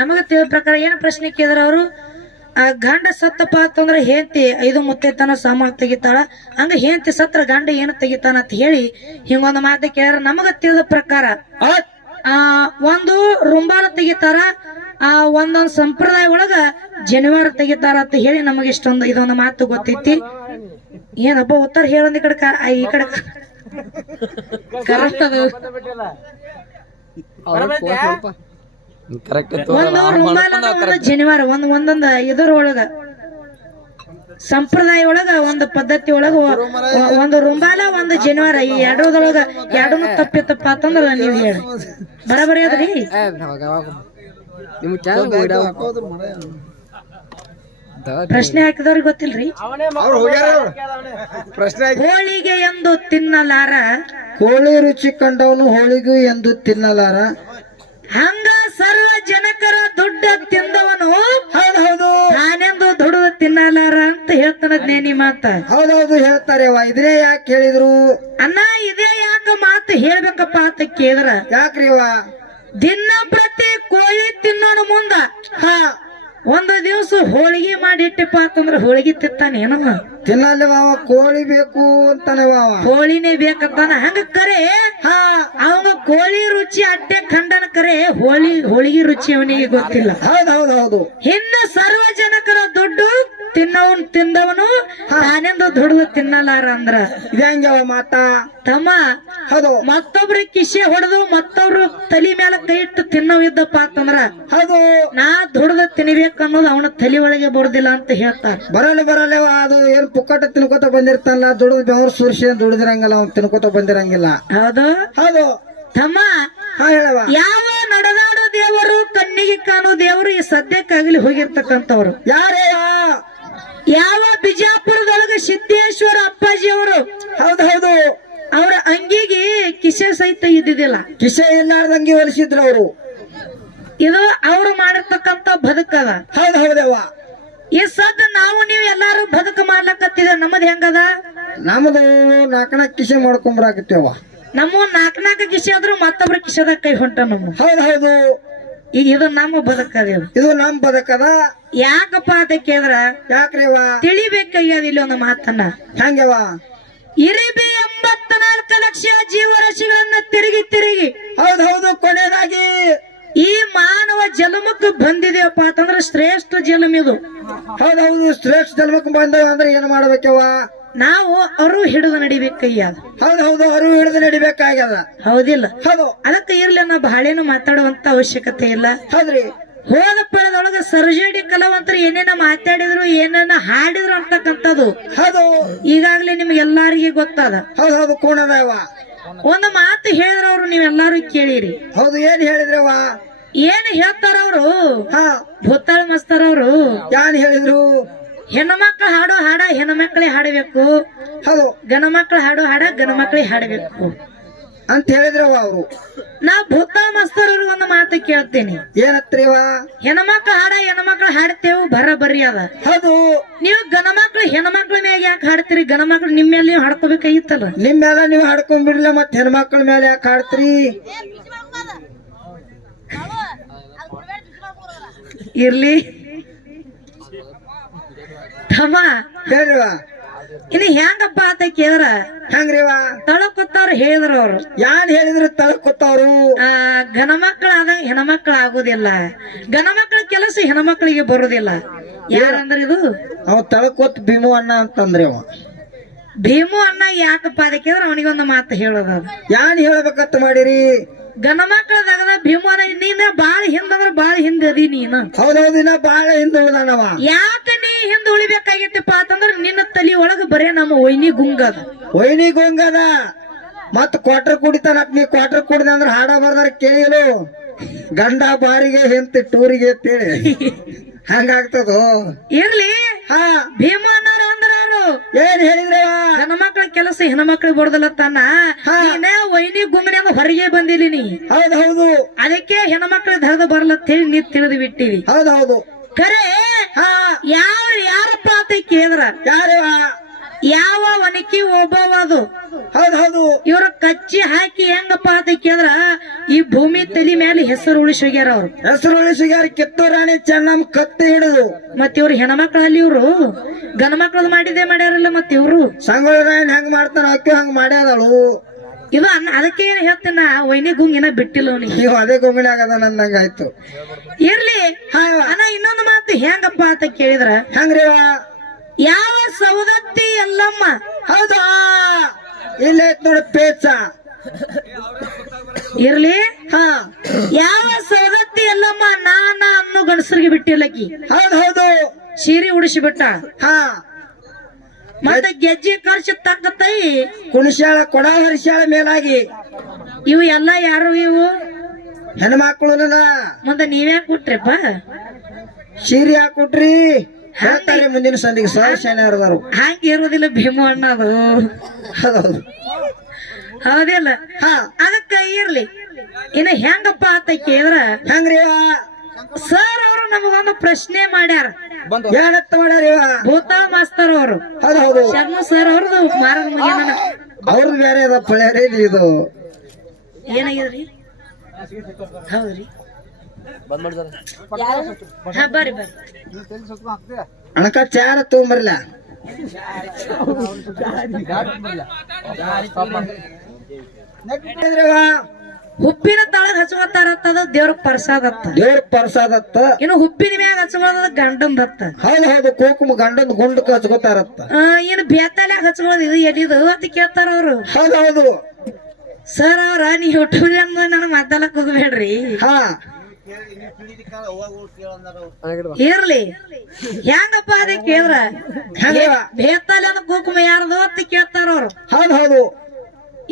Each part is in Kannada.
ನಮಗ ತಿಳಿದ ಪ್ರಕಾರ ಏನ್ ಪ್ರಶ್ನೆ ಕೇಳಿದ್ರ ಅವರು ಗಂಡ ಸತ್ತಪ್ಪ ಅಂತಂದ್ರ ಹೆಂಡತಿ 5 ಮುತ್ತೈತನ ಸಾಮಾನು ತೆಗಿತಾಳ ಹಂಗ ಹೆಂಡತಿ ಸತ್ರ ಗಂಡ ಏನು ತೆಗಿತಾನ ಅಂತ ಹೇಳಿ ಹಿಂಗೊಂದು ಮಾತು ಕೇಳಿದ್ರ ನಮಗ ತಿಳಿದ ಪ್ರಕಾರ ಒಂದು ರುಂಬಾಲ ತೆಗಿತಾರ ಒಂದೊಂದ್ ಸಂಪ್ರದಾಯ ಒಳಗ ಜನಿವಾರ ತೆಗಿತಾರ ಅಂತ ಹೇಳಿ ನಮಗ ಇಷ್ಟೊಂದು ಇದೊಂದು ಮಾತು ಗೊತ್ತೈತಿ ಏನಪ್ಪ ಉತ್ತರ ಹೇಳೊಂದ್ ಈ ಕಡೆ ಕರೆಕ್ಟ್ ಅದು ಒಂದು ರುಮಾಲ ಒಂದು ಜನಿವಾರ ಒಂದೊಂದ ಇದರೊಳಗ ಸಂಪ್ರದಾಯ ಒಳಗ ಒಂದು ಪದ್ಧತಿ ಒಳಗ ಒಂದು ರುಂಬಾಲ ಒಂದು ಜನಿವಾರ ಈ ಎರಡರೊಳಗ ಎರಡನ್ನು ತಪ್ಪಿತ್ತಪ್ಪ ಅಂತಂದ್ರ ನೀವ್ ಹೇಳಿ ಬರಬರಿ ಅದ್ರಿ ಪ್ರಶ್ನೆ ಹಾಕಿದವ್ರಿಗೆ ಗೊತ್ತಿಲ್ರಿ ಹೋಳಿಗೆ ಎಂದು ತಿನ್ನಲಾರ ಕೋಳಿ ರುಚಿ ಕಂಡವನು ಹೋಳಿಗೆ ಎಂದು ತಿನ್ನಲಾರ ಹಂಗ ಸರ್ವ ಜನಕರ ದುಡ್ಡ ತಿಂದವನು ಹೌದು ನಾನೆಂದು ದುಡ್ಡು ತಿನ್ನಲಾರ ಅಂತ ಹೇಳ್ತಾನ ಜ್ಞಾನಿ ಮಾತ ಹೌದೌದು ಹೇಳ್ತಾರೆ ಇದ್ರೆ ಯಾಕೆ ಹೇಳಿದ್ರು ಅಣ್ಣ ಇದೇ ಯಾಕ ಮಾತು ಹೇಳ್ಬೇಕಪ್ಪ ಅಂತ ಕೇಳಿದ್ರ ಯಾಕ್ರಿ ದಿನ ಪ್ರತಿ ಕೋಳಿ ತಿನ್ನೋಣ ಮುಂದ ಒಂದು ದಿವಸ ಹೋಳಿಗೆ ಮಾಡಿಟ್ಟಪ್ಪ ಅಂತಂದ್ರ ಹೋಳಿಗೆ ತಿಂತಾನೇನ ತಿನ್ನಲ್ಲ ಕೋಳಿ ಬೇಕು ಅಂತಾನೆ ಕೋಳಿನೇ ಬೇಕಂತಾನ ಹಂಗ ಕರೆ ಅವಂಗ ಕೋಳಿ ರುಚಿ ಅಡ್ಡೆ ಖಂಡನ ಕರೆ ಹೋಳಿಗೆ ರುಚಿ ಅವನಿಗೆ ಗೊತ್ತಿಲ್ಲ ಹೌದೌದು ಇನ್ನ ಸರ್ವ ಜನಕರ ದುಡ್ಡು ತಿಂದವನು ನಾನೆಂದು ದುಡ್ಡು ತಿನ್ನಲಾರ ಅಂದ್ರ ಇದಂಗವ ಮಾತಾ ತಮ್ಮ ಹೌದು ಮತ್ತೊಬ್ರ ಕಿಶೆ ಹೊಡೆದು ಮತ್ತೊಬ್ರು ತಲಿ ಮೇಲೆ ಕೈ ಇಟ್ಟು ತಿನ್ನವಿದ್ದಪ್ಪ ಅಂತಂದ್ರ ಹೌದು ನಾ ದುಡ್ದು ತಿನ್ಬೇಕು ಅನ್ನೋದು ಅವನ ತಲೆ ಒಳಗೆ ಬರುದಿಲ್ಲ ಅಂತ ಹೇಳ್ತಾರ ಬರಲ್ಲ ಅದು ಏನ್ ಪುಕ್ಕಟ ತಿನ್ಕೋತ ಬಂದಿರ್ತಾನಲ್ಲ ದುಡಿದ್ ಬೆವರು ಸುರ್ಸಿ ದುಡಿದಿರಂಗಿಲ್ಲ ಅವ್ನು ತಿನ್ಕೋತ ಬಂದಿರಂಗಿಲ್ಲ ಹೌದು ತಮ್ಮ ಹೇಳವ ಯಾವ ನಡೆದಾಡೋ ದೇವರು ಕಣ್ಣಿಗೆ ಕಾಣೋ ದೇವರು ಈ ಸದ್ಯಕ್ಕಾಗಲಿ ಹೋಗಿರ್ತಕ್ಕಂಥವ್ರು ಯಾರೇ ಯಾವ ಬಿಜಾಪುರದೊಳಗ ಸಿದ್ದೇಶ್ವರ ಅಪ್ಪಾಜಿ ಅವರು ಹೌದು ಅವ್ರ ಅಂಗಿಗೆ ಕಿಸೆ ಸಹಿತ ಇದ್ದಿದ್ದಿಲ್ಲ ಕಿಸೆ ಇಲ್ಲಾರ್ದಂಗೆ ಹೊಲಿಸಿದ್ರು ಅವರು ಇದು ಅವ್ರು ಮಾಡಿರ್ತಕ್ಕಂತ ಬದುಕದ ಹೌದವ್ವ ಈ ಸದ್ ನಾವು ನೀವು ಎಲ್ಲಾರು ಬದುಕು ಮಾಡ್ಲಕತ್ತಿದ ನಮ್ಮದ್ ಹೆಂಗದ ನಮ್ದು ನಾಲ್ಕನ ಕಿಸೆ ಮಾಡ್ಕೊಂಬರಾಕತ್ತೇವ ನಮ್ಮ ನಾಲ್ಕ ಕಿಸೆ ಆದ್ರೂ ಮತ್ತೊಬ್ರ ಕಿಸೆದಾಗ ಕೈ ಹೊಂಟ ನಮ್ಮ ಹೌದು ಈಗ ಇದು ನಮ್ಮ ಬದುಕದ ಇದು ನಮ್ ಬದುಕದ ಯಾಕಪ್ಪ ಅಂತ ಕೇಳಿದ್ರ ಯಾಕ್ರಿವ ತಿಳಿಬೇಕಾಗ್ಯದ ಇಲ್ಲಿ ಒಂದು ಮಾತನ್ನ ಹಂಗವ ಇರಿಬಿ 84 ಲಕ್ಷ ಜೀವರಾಶಿಗಳನ್ನ ತಿರುಗಿ ಹೌದು ಕೊನೆಯದಾಗಿ ಈ ಮಾನವ ಜನ್ಮಕ್ಕೆ ಬಂದಿದೆಯಪ್ಪ ಅಂತಂದ್ರ ಶ್ರೇಷ್ಠ ಜನ್ಮ ಇದು ಹೌದು ಶ್ರೇಷ್ಠ ಜನ್ಮಕ್ಕೆ ಬಂದವ ಅಂದ್ರೆ ಏನ್ ಮಾಡ್ಬೇಕವ ನಾವು ಅರು ಹಿಡಿದು ನಡಿಬೇಕಯ್ಯ ಹೌದು ಅರು ಹಿಡಿದು ನಡಿಬೇಕಾಗ್ಯದ ಹೌದಿಲ್ಲ ಹೌದು ಅದಕ್ಕೆ ಇರ್ಲಿ ನಾ ಬಹಳೇನು ಮಾತಾಡುವಂತ ಅವಶ್ಯಕತೆ ಇಲ್ಲ ಹೌದ್ರಿ ಹೋದ ಪಳದೊಳಗ ಸರ್ಜರಿ ಕಲಾವಂತರು ಏನೇನ ಮಾತಾಡಿದ್ರು ಏನೇನ ಹಾಡಿದ್ರು ಅಂತಕ್ಕಂಥದ್ದು ಹೌದು ಈಗಾಗ್ಲೇ ನಿಮ್ಗೆ ಎಲ್ಲಾರಿಗೆ ಗೊತ್ತದ ಹೌದು ಕೋಣದವ ಒಂದು ಮಾತು ಹೇಳಿದ್ರ ಅವ್ರು ನೀವೆಲ್ಲಾರು ಕೇಳಿರಿ ಹೌದು ಏನ್ ಹೇಳಿದ್ರವ ಏನ್ ಹೇಳ್ತಾರ ಅವರು ಭೂತಾಳ ಮಸ್ತಾರ ಅವರು ಏನ್ ಹೇಳಿದ್ರು ಹೆಣ್ಮಕ್ಳು ಹಾಡೋ ಹಾಡ ಹೆಣ್ಮಕ್ಳೇ ಹಾಡಬೇಕು ಹೌದು ಗಣ ಮಕ್ಳು ಹಾಡೋ ಹಾಡ ಗಣ ಮಕ್ಳೇ ಹಾಡಬೇಕು ಅಂತ ಹೇಳಿದ್ರವ ಅವರು ನಾ ಭೂತಾಳ ಮಸ್ತರ್ ಒಂದು ಮಾತು ಕೇಳ್ತೀನಿ ಏನತ್ರಿವ ಹೆಣ್ಮಕ್ಳು ಹಾಡ ಹೆಣ್ಮಕ್ಳು ಹಾಡ್ತೇವು ಬರೀ ಅದ ಹೌದು ನೀವು ಗಣಮಕ್ಳು ಹೆಣ್ಮಕ್ಳ ಮ್ಯಾಗ ಯಾಕೆ ಹಾಡ್ತೀರಿ ಗಣಮಕ್ಳು ನಿಮ್ಮ ಮೇಲೆ ನೀವು ಹಾಡ್ಕೋಬೇಕಾಗಿತ್ತಲ್ಲ ನಿಮ್ಮೆಲ್ಲ ನೀವು ಹಾಡ್ಕೊಂಡ್ಬಿಡ್ಲಿಲ್ಲ ಮತ್ ಹೆಣ್ಮಕ್ಳ ಮೇಲೆ ಯಾಕೆ ಹಾಡ್ತೀರಿ ಇರ್ಲಿ ತಮ್ಮ ಹೇಳ್ರಿವ ಇನ್ನು ಹೆಂಗಪ್ಪ ಅಂತ ಕೇಳಿದ್ರ ಹೆಂಗ್ರಿವ ತಳಕೊತ್ತವ್ರು ಹೇಳಿದ್ರು ಅವ್ರು ಯಾನ್ ಹೇಳಿದ್ರು ತಳಕೊತ್ತವ್ರು ಗಣಮಕ್ಳು ಆದಂಗ ಹೆಣ್ಮಕ್ಳು ಆಗುದಿಲ್ಲ ಗಣಮಕ್ಳ ಕೆಲಸ ಹೆಣ್ಮಕ್ಳಿಗೆ ಬರುದಿಲ್ಲ ಯಾರಂದ್ರ ಇದು ಅವ ತಳಕೊತ್ ಭೀಮು ಅಣ್ಣ ಅಂತಂದ್ರಿ ಅವ ಭೀಮು ಅಣ್ಣ ಯಾಕಪ್ಪ ಅದಕ್ಕಿದ್ರೆ ಅವನಿಗೊಂದು ಮಾತು ಹೇಳೋದ ಯಾನ್ ಹೇಳ್ಬೇಕಂತ ಮಾಡಿರಿ ಗಣಮಕ್ಳದಾಗ ಭೀಮನ ನೀನ ಬಾಳ ಹಿಂದಂದ್ರ ಬಾಳ ಹಿಂದದಿ ನೀನ ಹೌದೌದು ಇನ್ನ ಬಾಳ ಹಿಂದ ಉಳ್ದಾನವ ಯಾಕ ನೀ ಹಿಂದ ಉಳಿಬೇಕಾಗಿತ್ತಪ್ಪ ಅಂತಂದ್ರ ನಿನ್ನ ತಲಿ ಒಳಗ ಬರೇ ನಮ್ಮ ಒಯ್ನಿ ಗುಂಗದ ಮತ್ ಕ್ವಾರ್ಟರ್ ಕುಡಿತಾನ ನೀ ಕ್ವಾರ್ಟರ್ ಕುಡಿದ ಅಂದ್ರ ಹಾಡ ಬರ್ದಾರ ಕೇಳಿಲು ಗಂಡ ಬಾರಿಗೆ ಹೆಂತ ಟೂರಿಗೆ ಅಂತೇಳಿ ಹಂಗಾಗ್ತದ ಇರ್ಲಿ ಭೀಮ ಅನ್ನಾರ ಅಂದ್ರ ಅವರು ಏನ್ ಹೇಳಿದ್ರ ಗಣಮಕ್ಳ ಕೆಲಸ ಹೆಣ್ಮಕ್ಳಿಗೆ ಬಡದಲ್ಲ ತಾನ ನೀನೇ ವೈನಿ ಗುಂಗನ್ಯಾಗ ಹೊರಗೆ ಬಂದಿಲಿ ನೀ ಹೌದು ಅದಕ್ಕೆ ಹೆಣ್ಮಕ್ಳ ಧರದ ಬರ್ಲತ್ತ ಹೇಳಿ ನೀ ತಿಳಿದು ಬಿಟ್ಟಿವಿ ಹೌದು ಖರೆ ಯಾರಪ್ಪ ಅಂತ ಕೇಳಿದ್ರ ಯಾರ ಯಾವ ಒನಕಿ ಒಬ್ಬವದು ಹೌದು ಇವ್ರ ಕಚ್ಚಿ ಹಾಕಿ ಹೆಂಗಪ್ಪ ಅಂತ ಕೇಳಿದ್ರ ಈ ಭೂಮಿ ತಲಿ ಮೇಲೆ ಹೆಸರು ಉಳಿಸಿ ಹೋಗ್ಯಾರ ಅವ್ರು. ಹೆಸರು ಉಳಿಸಿಗಾರ ಕಿತ್ತೂರು ರಾಣಿ ಚೆನ್ನಮ್ಮ ಕತ್ತಿ ಹಿಡಿದು ಮತ್ ಇವ್ರು ಹೆಣ್ಮಕ್ಳಲ್ಲಿ ಇವ್ರು ಗಂಡ ಮಕ್ಳದ್ ಮಾಡಿದ್ದೆ ಮಾಡ್ಯಾರಲ್ಲ ಮತ್ ಇವ್ರು ಸಂಗೊಳ್ಳಿ ರಾಯಣ್ಣ ಹೆಂಗ್ ಮಾಡ್ತಾನ ಅಕ್ಕಿ ಹಂಗ ಮಾಡ್ಯಾದಳು. ಇದು ಅದಕ್ಕೆ ಏನ್ ಹೇಳ್ತೇನ ವೈನಿ ಗುಂಗಿನ ಬಿಟ್ಟಿಲ್ಲ ಅವನಿಗೆ. ನೀವು ಅದೇ ಗುಂಗಿನ ಆಗದ ನಂದಂಗಾಯ್ತು. ಇರ್ಲಿ ಅಣ್ಣ ಇನ್ನೊಂದು ಮಾತು ಹೆಂಗಪ್ಪ ಅಂತ ಕೇಳಿದ್ರ ಹಂಗ್ರಿ ಯಾವ ಸವದತ್ತಿ ಎಲ್ಲಮ್ಮ ಹೌದಾ ಇಲ್ಲ ನೋಡಿ ಪೇಚ ಇರ್ಲಿ ಹಾ ಯಾವ ಸವದತ್ತಿ ಎಲ್ಲಮ್ಮ ನಾನ ಅನ್ನೋ ಗಂಡಸರಿಗೆ ಬಿಟ್ಟಿಲ್ಲಕಿ ಹೌದು ಸೀರೆ ಉಡಿಸಿ ಬಿಟ್ಟ. ಹಾ ಮತ್ತೆ ಗೆಜ್ಜೆ ಖರ್ಚು ತಕ್ಕತೈ ಕುಣಿಸ್ಯಾಳ ಕೊಡ ಹರಿಸ್ಯಾಳ ಮೇಲಾಗಿ ಇವು ಎಲ್ಲ ಯಾರು ಇವು ಹೆಣ್ಮಕ್ಳು ಮುಂದೆ ನೀವ್ಯಾಕ್ ಕೊಟ್ರಿಪ್ಪ ಸೀರೆ ಹಾಕೊಟ್ರಿ ಹೇಳ್ತಾರೆ ಮುಂದಿನ ಸಂದಿಗೆ ಸಹಸ್ಯಾರು ಹಂಗ ಇರುವುದಿಲ್ಲ ಭೀಮು ಅಣ್ಣದು ಹೌದು ಹೌದಿಲ್ಲ. ಹಾ ಅದಕ್ಕ ಇರ್ಲಿ ಇನ್ನ ಹೆಂಗಪ್ಪ ಅಂತ ಕೇಳಿದ್ರ ಹೆಂಗ್ರಿ ಸರ್ ಅವರು ನಮಗೊಂದು ಪ್ರಶ್ನೆ ಮಾಡ್ಯಾರ. ಏನತ್ತ ಮಾಡ್ಯಾರ ಭೂತಾ ಮಾಸ್ತರ್ ಅವರು ಹೌದು ಶರ್ಮ ಸರ್ ಅವ್ರದ್ದು ಮಾರನ ಮುಗಿಯನ ಅವ್ರದ್ದು ಬೇರೆ ಅದ ಪಳ್ಯಾರಿ ಇದು ಏನಾಗಿದ್ರಿ ಹೌದ್ರಿ ಹಾ ಬರ್ರಿ ಬರ್ರಿ ಅಣಕ ಚಾರ ತಗೊಂಬರ್ಲ ಹುಪ್ಪಿನ ತಾಳಗ್ ಹಚ್ಕೊತಾರತ್ತದ ದೇವ್ರ ಪ್ರಸಾದತ್ತ ದೇವ್ರ ಪ್ರಸಾದತ್ತ ಇನ್ನು ಹುಪ್ಪಿನ ಮ್ಯಾಗ ಹಚ್ಕೊಳ್ಳೋದ ಗಂಡಂದತ್ತ ಹೌದು ಕುಂಕುಮ ಗಂಡನ್ ಗುಂಡಕ್ ಹಚ್ಕೋತಾರತ್ತ ಇನ್ನು ಬೇತಾಲ್ಯಾಗ ಹಚ್ಕೊಳ್ಳೋದು ಇದು ಎಲ್ಲಿದು ಅಂತ ಕೇಳ್ತಾರ ಅವ್ರು. ಹೌದು ಸರ್ ಅವ್ರ ನೀ ಯೂಟ್ಯೂಬ್ ನನ್ನ ಮಾತಾಡಕ್ ಹೋಗ್ಬೇಡ್ರಿ. ಹಾ ಇರ್ಲಿ ಹೆಂಗಪ್ಪ ಅದೇ ಕೇಳ್ರ ಬೇತಾಲ್ಯದ ಕುಂಕುಮ ಯಾರದು ಅಂತ ಕೇಳ್ತಾರ ಅವ್ರು. ಹೌದು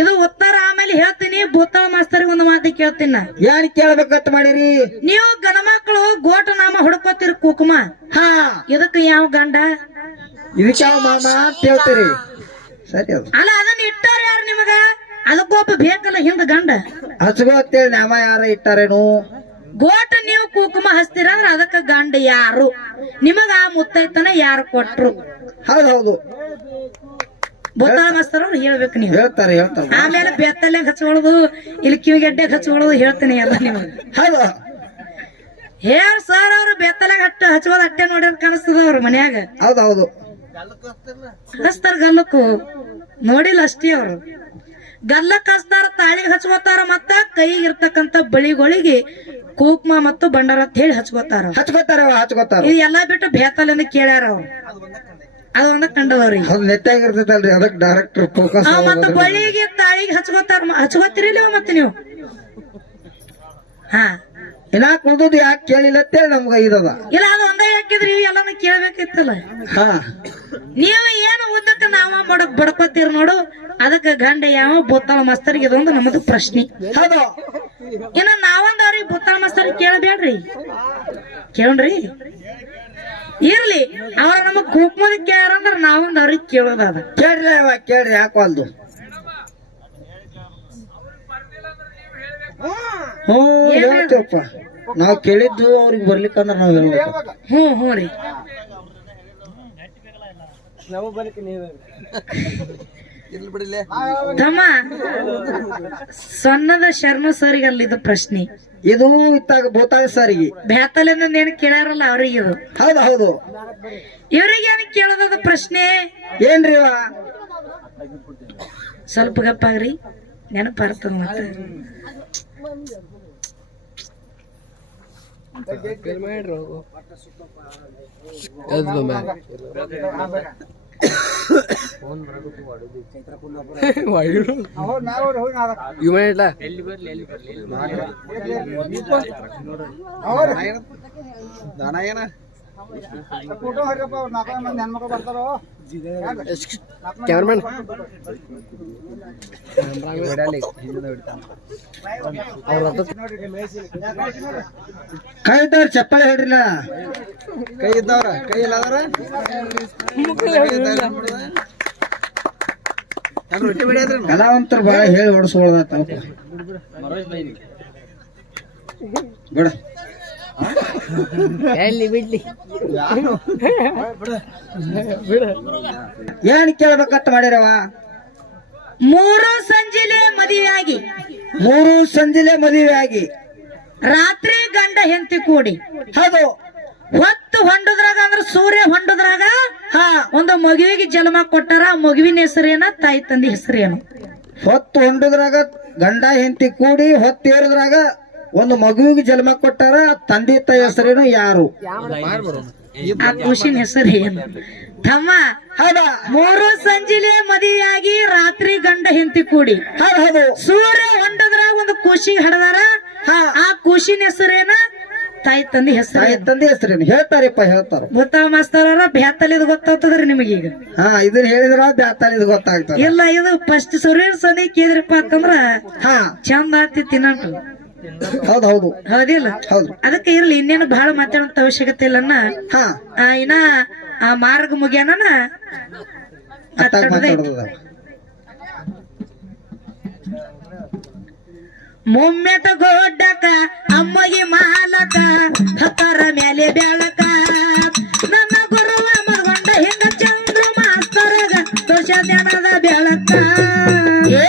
ಇದು ಉತ್ತರ ಆಮೇಲೆ ಹೇಳ್ತೀನಿ. ಭೂತಾಳ ಮಾಸ್ತರಿಗೆ ಒಂದು ಮಾತು ಕೇಳ್ತೀನಿ ನಾ. ಏನ್ ಕೇಳ್ಬೇಕಂತ ಮಾಡಿರಿ ನೀವು ಗಣಮಕ್ಳು ಗೋಟ ನಾಮ ಹುಡ್ಕೋತೀರಿ ಕುಂಕುಮ ಹಾ ಇದಕ್ಕೆ ಯಾವ ಗಂಡ ಇದಕ್ಕೆ ಯಾವ ಮಾಮ ಅಂತ ಹೇಳ್ತೀರಿ ಸರಿ ಅದು ಅಲ್ಲ ಅದನ್ನ ಇಟ್ಟಾರ ಯಾರು ನಿಮಗ ಅದಕ್ಕೊಬ್ಬ ಬೇಕಲ್ಲ ಹಿಂದ ಗಂಡ ಹಚ್ಕೋತೇಳಿ ನಾಮ ಯಾರ ಇಟ್ಟಾರೇನು ಗೋಟ ನೀವು ಕುಂಕುಮ ಹಚ್ತೀರ ಅಂದ್ರ ಅದಕ್ಕ ಗಂಡ ಯಾರು ನಿಮಗ ಆ ಮುತ್ತೈತನ ಯಾರು ಕೊಟ್ರು. ಹೌದು ಭೂತಾಳ ಮಾಸ್ತರ್ ಅವ್ರು ಹೇಳ್ಬೇಕು ನೀವು. ಹೇಳ್ತಾರೆ ಆಮೇಲೆ ಬೆತ್ತಲ್ಲೆ ಹಚ್ಕೊಳ್ಳೋದು ಇಲ್ಲಿ ಕಿವಿಗೆಡ್ಡೆ ಹಚ್ಕೊಳ್ಳೋದು ಹೇಳ್ತೀನಿ ಎಲ್ಲ ನಿಮಗೆ. ಹೌದು ಹೇಳ್ ಸರ್ ಅವ್ರು ಬೆತ್ತಲಾಗ ಹಚ್ಚೋದು ಅಟ್ಟೆ ನೋಡ್ಯಾರ ಕಾಣಿಸ್ತದ ಅವ್ರ ಮನ್ಯಾಗ. ಹೌದು ಹಚ್ತಾರ ಗಲ್ಲಕ್ಕೂ ನೋಡಿಲ್ಲ ಅಷ್ಟೇ ಅವ್ರು ಗಲ್ಲಕ್ ಹಚ್ತಾರ ತಾಳಿಗೆ ಹಚ್ಕೋತಾರ ಮತ್ತ ಕೈಗೆ ಇರ್ತಕ್ಕಂತ ಬಳಿಗಳಿಗೆ ಕುಂಕುಮ ಮತ್ತು ಬಂಡಾರ ಅಂತ ಹೇಳಿ ಹಚ್ಕೋತಾರ. ಇದು ಎಲ್ಲಾ ಬಿಟ್ಟು ಬೇತಲಿಂದ ಕೇಳ್ಯಾರ ಅವ್ರು. ಅದೊಂದ ಕಂಡದವ್ರಿಗೆ ನೆಟ್ಟಾಗಿರ್ತೈತಲ್ರಿ ಅದಕ್ಕೆ ಡೈರೆಕ್ಟರ್ ಫೋಕಸ್ ಮತ್ತ ಬಳಿಗೆ ತಾಳಿಗೆ ಹಚ್ಕೋತಿರಿಲ್ಲ ಮತ್ತೆ ನೀವು. ಹಾ ಇನ್ನ ಕುಂದದ್ದು ಯಾಕೆ ಕೇಳಿಲ್ಲ ಅಂತೇಳಿ ನಮ್ಗ ಇದದ ಇಲ್ಲ ಅದು ಒಂದೇ ಹಾಕಿದ್ರಿ ಎಲ್ಲಾನು ಕೇಳ್ಬೇಕಿತ್ತಲ್ಲ. ಹಾ ನೀವು ಏನು ಉದ್ದಕ್ಕ ನಾವ ಬಡ್ಕೋತೀರಿ ನೋಡು ಅದಕ್ಕ ಗಂಡ ಯಾವ ಭೂತಾಳ ಮಾಸ್ತರಿಗೆ ಇದೊಂದು ನಮ್ಮದು ಪ್ರಶ್ನೆ. ಹೌದು ಇನ್ನ ನಾವೊಂದ್ ಅವ್ರಿಗೆ ಭೂತಾಳ ಮಾಸ್ತರಿಗೆ ಕೇಳಬೇಡ್ರಿ ಕೇಳ್ರಿ. ಇರ್ಲಿ ಅವ್ರ ನಮಗ್ ಕುಂಕುಮದ ಕೇಳಂದ್ರ ನಾವೊಂದ್ ಅವ್ರಿಗೆ ಕೇಳೋದದ ಕೇಳ್ರಿ ಯಾಕಲ್ದು ಹೇಳ್ತೇವಪ್ಪ ನಾವ್ ಕೇಳಿದ್ದು ಅವ್ರಿಗೆ ಬರ್ಲಿಕ್ಕಂದ್ರ ನಾವ್ ಹೇಳ್ಬೇಕು. ಹ್ಞೂ ರೀ ತಮ್ಮ ಸಣ್ಣದ ಶರ್ಮ ಸರಿಗೆ ಅಲ್ಲಿದ್ದು ಪ್ರಶ್ನೆ ಇದು ಇತ್ತಾಗ ಭೂತಾಳ ಸರಿಗೆ ಬ್ಯಾತಲಿಂದ ಏನ್ ಕೇಳ್ಯಾರಲ್ಲ ಅವ್ರಿಗೆ ಇದು ಹೌದು ಇವ್ರಿಗೆ ಏನ್ ಕೇಳೋದದ ಪ್ರಶ್ನೆ ಏನ್ರಿ ಸ್ವಲ್ಪ ಗಪ್ಪಾಗ್ರಿ ನೆನಪ ಬರ್ತದ ಮತ್ತೆ. ಕ್ಯಾಮ್ರಾಮನ್ ಕೈ ಇದ್ದವ್ರ ಚಪ್ಪಾಳೆ ಹೇಳ್ರಿಲ್ಲ ಕೈ ಇದ್ದವ್ರ ಕೈ ಇಲ್ಲದವ್ರ ಕಲಾವಂತರು ಬಾಳ ಹೇಳಿ ಹೊಡ್ಸ್ಕೊಳ್ದ ಬಿಡ ಏನ್ ಕೇಳ್ಬೇಕಂತ ಮಾಡಿರವ? 3 ಸಂಜಿಲೆ ಮದುವೆಯಾಗಿ ಮೂರು ಸಂಜಿಲೆ ಮದುವೆ ಆಗಿ ರಾತ್ರಿ ಗಂಡ ಹೆಂಡತಿ ಕೂಡಿ ಹೌದು ಹೊತ್ತು ಹೊಂಡದ್ರಾಗ ಅಂದ್ರ ಸೂರ್ಯ ಹೊಂಡದ್ರಾಗ ಹಾ ಒಂದು ಮಗುವಿಗೆ ಜನ್ಮ ಕೊಟ್ಟಾರ. ಆ ಮಗುವಿನ ಹೆಸರೇನ, ತಾಯಿ ತಂದೆ ಹೆಸರೇನು? ಹೊತ್ತು ಹೊಂಡದ್ರಾಗ ಗಂಡ ಹೆಂಡತಿ ಕೂಡಿ ಹೊತ್ತೇರದ್ರಾಗ ಒಂದು ಮಗುವಿಗೆ ಜನ್ಮ ಕೊಟ್ಟಾರ. ತಂದೆ ತಾಯಿ ಹೆಸರೇನು ಯಾರು? ಆ ಖುಷಿನ ಹೆಸರು ಏನು ತಮ್ಮ? ಹೌದಾ? 3 ಸಂಜಿಲೆ ಮದುವೆಯಾಗಿ ರಾತ್ರಿ ಗಂಡ ಹೆಂಡತಿ ಕೂಡಿ ಹೌದು ಹೌದು ಸೂರ್ಯ ಹೊಂಡದ್ರಾಗ ಒಂದು ಖುಷಿಗೆ ಹಡದಾರ. ಹಾ ಆ ಖುಷಿನ ಹೆಸರೇನ, ತಾಯಿ ತಂದೆ ಹೆಸರು ತಾಯಿ ತಂದೆ ಹೆಸರೇನು ಹೇಳ್ತಾರಪ್ಪ? ಹೇಳ್ತಾರ. ಗೊತ್ತಾವ ಮಾಸ್ತರ, ಬ್ಯಾತಲಿದ್ ಗೊತ್ತಾಗ್ತದ್ರಿ ನಿಮಗೀಗ. ಹಾ ಇದನ್ನ ಹೇಳಿದ್ರ ಬ್ಯಾತಾಳಿದ್ ಗೊತ್ತಾಗ್ತದ. ಇಲ್ಲ, ಇದು ಫಸ್ಟ್ ಸೂರ್ಯನ ಸನಿ ಕೇದ್ರಪ್ಪ ಅಂತಂದ್ರ ಹಾ ಚಂದ ಆತಿ ತಿನ್ನಟು. ಹೌದು ಹೌದು ಹೌದಿಲ್ಲ? ಹೌದು. ಅದಕ್ಕೆ ಇರ್ಲಿ, ಇನ್ನೇನು ಬಹಳ ಮಾತಾಡೋಂತ ಅವಶ್ಯಕತೆ ಇಲ್ಲ. ಹಾ ಇನ್ನ ಆ ಮಾರ್ಗ ಮುಗಿಯನ ಅತ್ತಾಗ ಮಾತಾಡೋದ. ಮೊಮ್ಮೆತ ಗೋಡ್ಡಕ ಅಮ್ಮಗೆ ಮಾಲಕ ಹತ್ತರ ಮೇಲೆ ಬೆಳಕ ನನ್ನ ಗುರುವ ಮಗೊಂಡ ಹಿಂಗ ಚಂದ್ರ ಮಾಸ್ತರಗ ದೋಷ ಜ್ಞಾನದ ಬೆಳಕ. ಏ